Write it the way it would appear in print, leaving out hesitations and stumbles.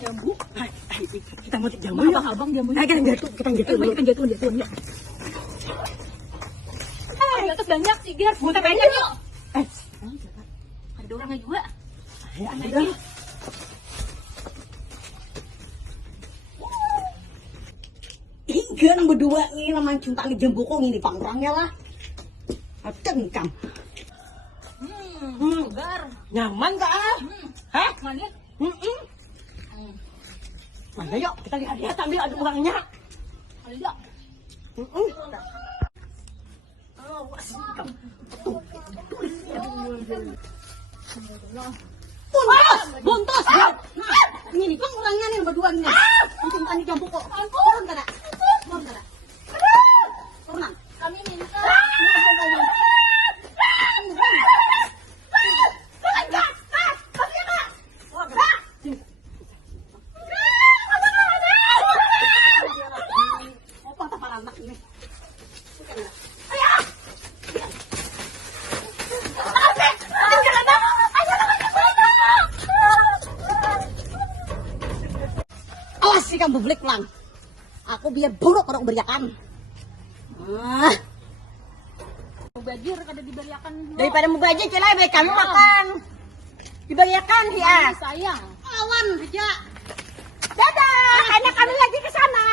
jambu. Kita mau jambu Mana yuk. Bang Abang jambunya? Nah, kita jatuh dulu. Kita jatuh yuk. Di atas banyak sih, Ger. Kita banyak yuk. Ada orangnya juga. Ada. Ikan berdua ini memang cinta di jambu kok ini Bang orangnya lah. Cengkam. Segar. Nyaman gak ah? Hah? Mana? Mana yuk kita lihat ambil ada orangnya. Ada. Buntus. Ini nih Bang orangnya nih berdua nih. Cinta di jambu kok. Turun kada? Turun kada? Turun. Kami minta. Apa tak parah anak ini? Awas sih kamu belik pulang. Aku biar buruk orang beriakan. Bajir kada diberiakan dulu. Daripada mubajir celai baik kamu makan. Diberiakan ya. Sayang. Awan aja. Dadah, anak kami lagi ke sana.